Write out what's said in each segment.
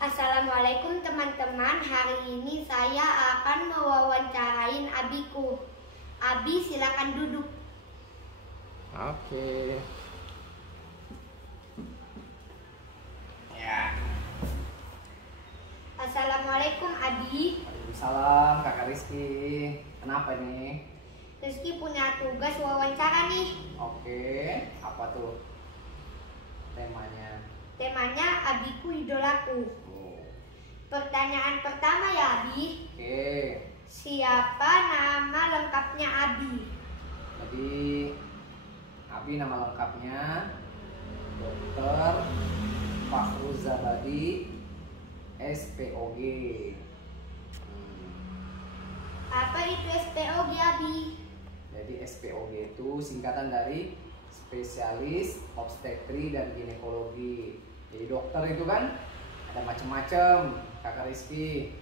Assalamualaikum teman-teman. Hari ini saya akan mewawancarain abiku. Abi, silakan duduk. Oke. Ya. Assalamualaikum Abi. Waalaikumsalam Kakak Rizky. Kenapa nih? Rizky punya tugas wawancara nih. Oke. Apa tuh temanya? Temanya abiku idolaku. Oh. Pertanyaan pertama ya Abi. Oke. Siapa nama lengkapnya Abi? Jadi Abi nama lengkapnya Dr. Fakhruzabadi SPOG. Apa itu SPOG Abi? Jadi SPOG itu singkatan dari spesialis obstetri dan ginekologi. Jadi dokter itu kan ada macam-macam, Kakak Rizky.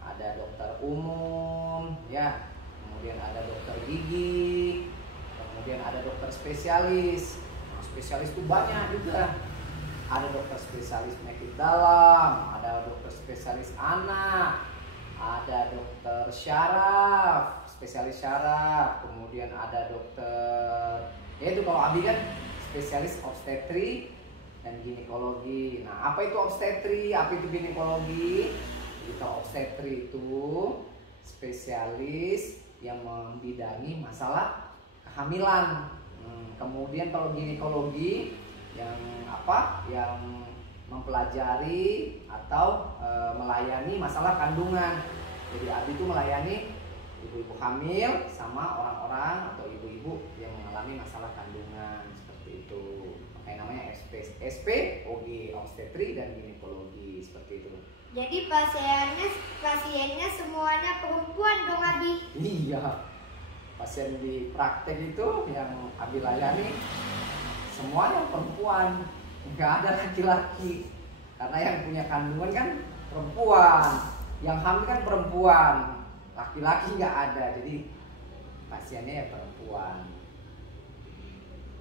Ada dokter umum, ya. Kemudian ada dokter gigi. Kemudian ada dokter spesialis. Nah, spesialis itu banyak juga. Ada dokter spesialis penyakit dalam, ada dokter spesialis anak, ada dokter syaraf, spesialis syaraf. Kemudian ada dokter, yaitu kalau Abi kan spesialis obstetri dan ginekologi. Nah, apa itu obstetri? Apa itu ginekologi? Jadi kalau obstetri itu spesialis yang membidangi masalah kehamilan. Kemudian kalau ginekologi yang apa? Yang mempelajari atau melayani masalah kandungan. Jadi Abi itu melayani ibu-ibu hamil sama orang-orang atau ibu-ibu yang mengalami masalah kandungan seperti itu. Makanya namanya SPOG, obstetri dan ginekologi, seperti itu. Jadi pasiennya semuanya perempuan dong Abi? Iya, pasien di praktek itu yang Abi layani semuanya perempuan, nggak ada laki-laki. Karena yang punya kandungan kan perempuan, yang hamil kan perempuan, laki-laki nggak ada. Jadi pasiennya ya perempuan.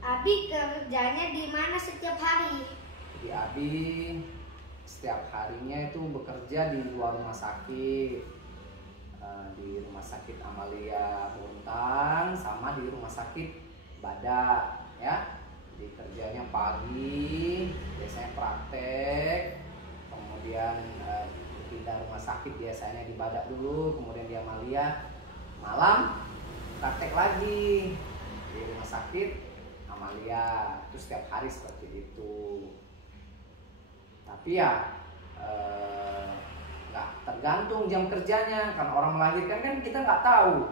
Abi kerjanya di mana setiap hari? Jadi Abi setiap harinya itu bekerja di luar rumah sakit, di rumah sakit Amalia Bontang sama di rumah sakit Badak, ya. Jadi kerjanya pagi, biasanya praktek, kemudian pindah rumah sakit biasanya di Badak dulu, kemudian di Amalia, malam praktek lagi di rumah sakit Amalia. Itu setiap hari seperti itu. Tapi ya nggak tergantung jam kerjanya, karena orang melahirkan kan kita nggak tahu.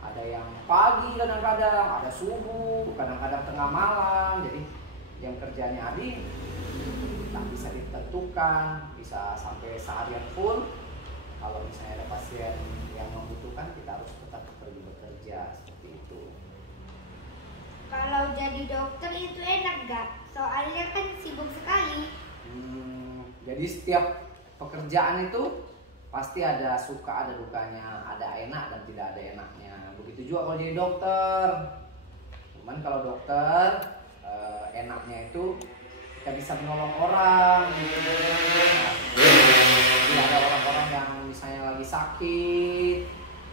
Ada yang pagi kadang-kadang, ada subuh, kadang-kadang tengah malam. Jadi jam kerjanya Abi tak bisa ditentukan, bisa sampai seharian full. Kalau misalnya ada pasien yang membutuhkan, kita harus tetap pergi bekerja seperti itu. Kalau jadi dokter itu enak gak? Soalnya kan sibuk sekali. Jadi setiap pekerjaan itu pasti ada suka, ada dukanya, ada enak dan tidak ada enaknya. Begitu juga kalau jadi dokter. Cuman kalau dokter enaknya itu kita bisa menolong orang. Jadi ada orang-orang yang misalnya lagi sakit,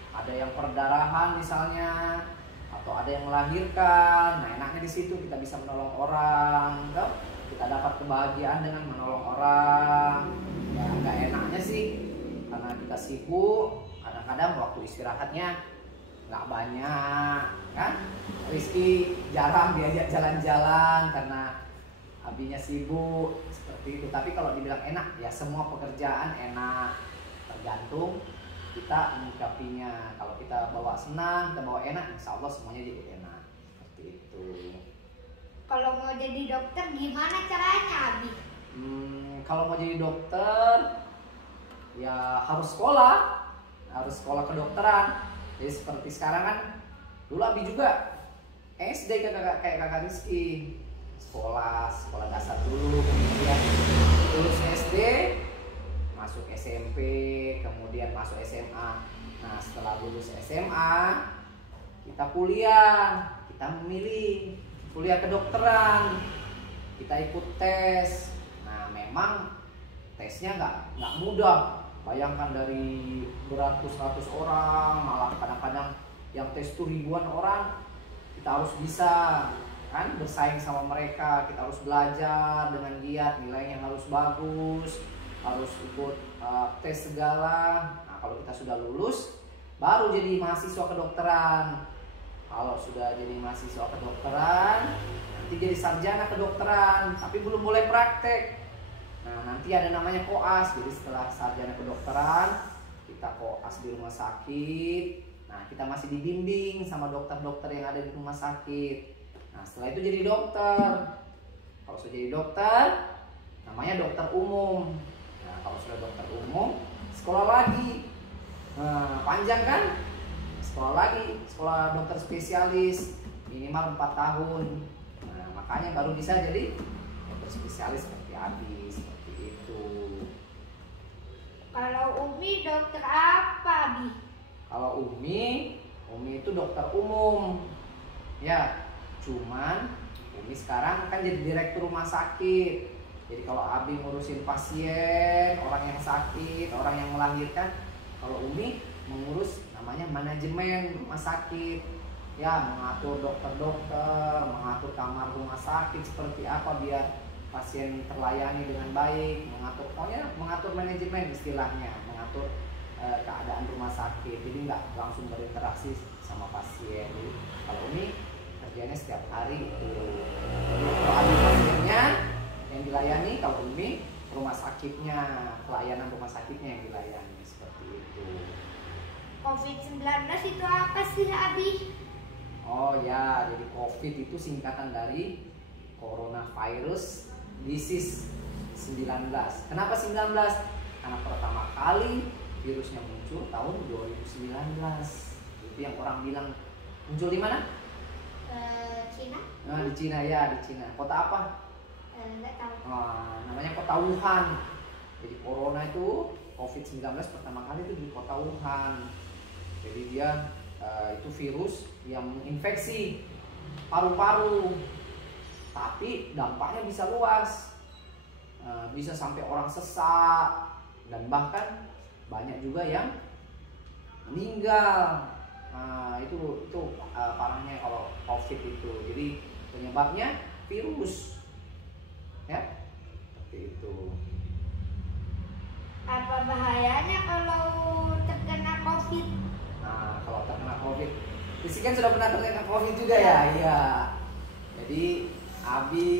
ada yang perdarahan misalnya, atau ada yang melahirkan. Nah, enaknya di situ kita bisa menolong orang. Kita dapat kebahagiaan dengan menolong orang. Ya, nggak enaknya sih karena kita sibuk, kadang-kadang waktu istirahatnya nggak banyak, kan? Rizky jarang diajak jalan-jalan karena Abinya sibuk seperti itu. Tapi kalau dibilang enak, ya semua pekerjaan enak, tergantung kita menyikapinya. Kalau kita bawa senang, kita bawa enak, insya Allah semuanya jadi enak. Seperti itu. Kalau mau jadi dokter gimana caranya Abi? Kalau mau jadi dokter ya harus sekolah kedokteran. Jadi seperti sekarang kan, dulu Abi juga SD kayak kakak Rizky, sekolah dasar dulu, kemudian lulus SD, masuk SMP, kemudian masuk SMA. Nah, setelah lulus SMA kita kuliah, kita memilih kuliah kedokteran, kita ikut tes. Nah, memang tesnya nggak mudah. Bayangkan dari beratus-ratus orang, malah kadang-kadang yang tes tuh ribuan orang, kita harus bisa kan bersaing sama mereka. Kita harus belajar dengan giat, nilainya harus bagus, harus ikut tes segala. Nah, kalau kita sudah lulus baru jadi mahasiswa kedokteran. Kalau sudah jadi mahasiswa kedokteran, nanti jadi sarjana kedokteran, tapi belum boleh praktek. Nah, nanti ada namanya koas. Jadi setelah sarjana kedokteran, kita koas di rumah sakit. Nah, kita masih dibimbing sama dokter-dokter yang ada di rumah sakit. Nah, setelah itu jadi dokter. Kalau sudah jadi dokter, namanya dokter umum. Nah, kalau sudah dokter umum, sekolah lagi. Nah, panjang kan? Sekolah lagi, sekolah dokter spesialis minimal 4 tahun. Nah, makanya baru bisa jadi dokter spesialis seperti Abi, seperti itu. Kalau Umi dokter apa, Bi? Kalau Umi itu dokter umum. Ya, cuman Umi sekarang kan jadi direktur rumah sakit. Jadi kalau Abi ngurusin pasien, orang yang sakit, orang yang melahirkan, kalau Umi mengurus namanya manajemen rumah sakit. Ya, mengatur dokter-dokter, mengatur kamar rumah sakit seperti apa biar pasien terlayani dengan baik, mengatur manajemen istilahnya, mengatur keadaan rumah sakit. Jadi nggak langsung berinteraksi sama pasien. Jadi, kalau ini kerjanya setiap hari itu. Jadi kalau ada pasiennya yang dilayani, kalau ini rumah sakitnya, pelayanan rumah sakitnya yang dilayani seperti itu. COVID-19 itu apa sih, Abi? Oh ya, jadi COVID itu singkatan dari Coronavirus Disease 19. Kenapa 19? Karena pertama kali virusnya muncul tahun 2019. Itu yang orang bilang muncul di mana? Cina? Nah, di Cina ya, di Cina. Kota apa? Nggak tahu. Namanya kota Wuhan. Jadi corona itu COVID-19 pertama kali itu di kota Wuhan. Jadi dia itu virus yang menginfeksi paru-paru, tapi dampaknya bisa luas, bisa sampai orang sesak, dan bahkan banyak juga yang meninggal. Itu parahnya kalau COVID itu. Jadi penyebabnya virus, ya seperti itu. Apa bahayanya kalau terkena COVID? Nah, kalau terkena COVID, Rizky kan sudah pernah terkena COVID juga ya? Iya. Jadi Abi,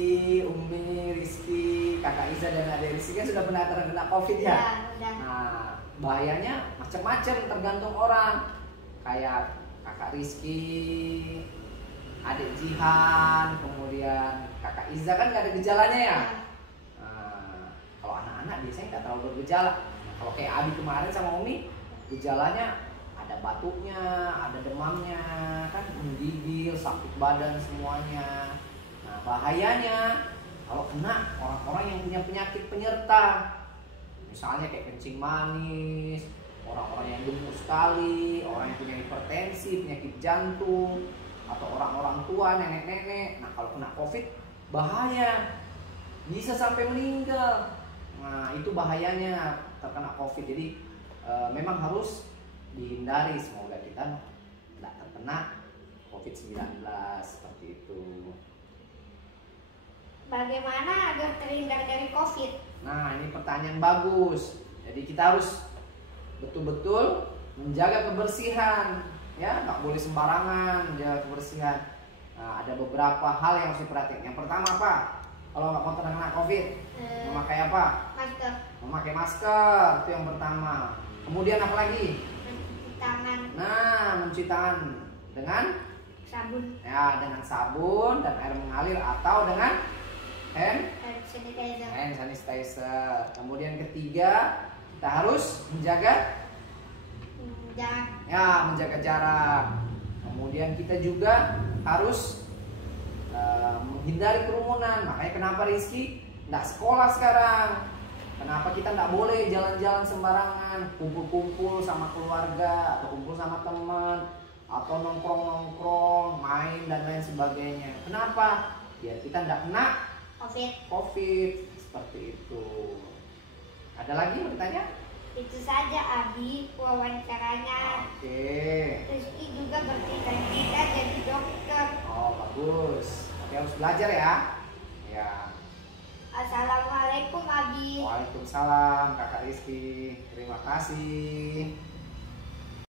Umi, Rizky, Kakak Iza dan adik Rizky kan sudah pernah terkena COVID ya? Ya, udah. Nah, bahayanya macam-macam tergantung orang. Kayak Kakak Rizky, adik Jihan, kemudian Kakak Iza kan nggak ada gejalanya ya? Nah, kalau anak-anak biasanya nggak terlalu bergejala. Nah, kalau kayak Abi kemarin sama Umi, gejalanya ada batuknya, ada demamnya, kan menggigil, sakit badan semuanya. Nah, bahayanya kalau kena orang-orang yang punya penyakit penyerta, misalnya kayak kencing manis, orang-orang yang gemuk sekali, orang yang punya hipertensi, penyakit jantung, atau orang-orang tua, nenek-nenek. Nah, kalau kena COVID bahaya, bisa sampai meninggal. Nah, itu bahayanya terkena COVID. Jadi memang harus dihindari, semoga kita tidak terkena COVID-19 seperti itu. Bagaimana agar terhindar dari COVID? Nah, ini pertanyaan bagus. Jadi kita harus betul-betul menjaga kebersihan, ya, nggak boleh sembarangan menjaga kebersihan. Nah, ada beberapa hal yang harus diperhatikan. Yang pertama apa? Kalau nggak mau terkena COVID, memakai apa? Masker. Memakai masker, itu yang pertama. Kemudian apa lagi? Mencuci tangan. Nah, mencuci tangan dengan Sabun. ya, dengan sabun dan air mengalir atau dengan hand sanitizer. Kemudian ketiga, kita harus menjaga menjaga jarak. Kemudian kita juga harus menghindari kerumunan. Makanya kenapa Rizky nggak sekolah sekarang? Kenapa kita nggak boleh jalan-jalan sembarangan, kumpul-kumpul sama keluarga atau kumpul sama teman atau nongkrong-nongkrong, main dan lain sebagainya. Kenapa? Biar kita nggak kena COVID. COVID seperti itu. Ada lagi mau ditanya? Itu saja Abi wawancaranya. Oke. Rizky juga bercita-cita jadi dokter. Oh bagus. Tapi harus belajar ya. Ya. Assalamualaikum Abi. Waalaikumsalam Kakak Rizky. Terima kasih.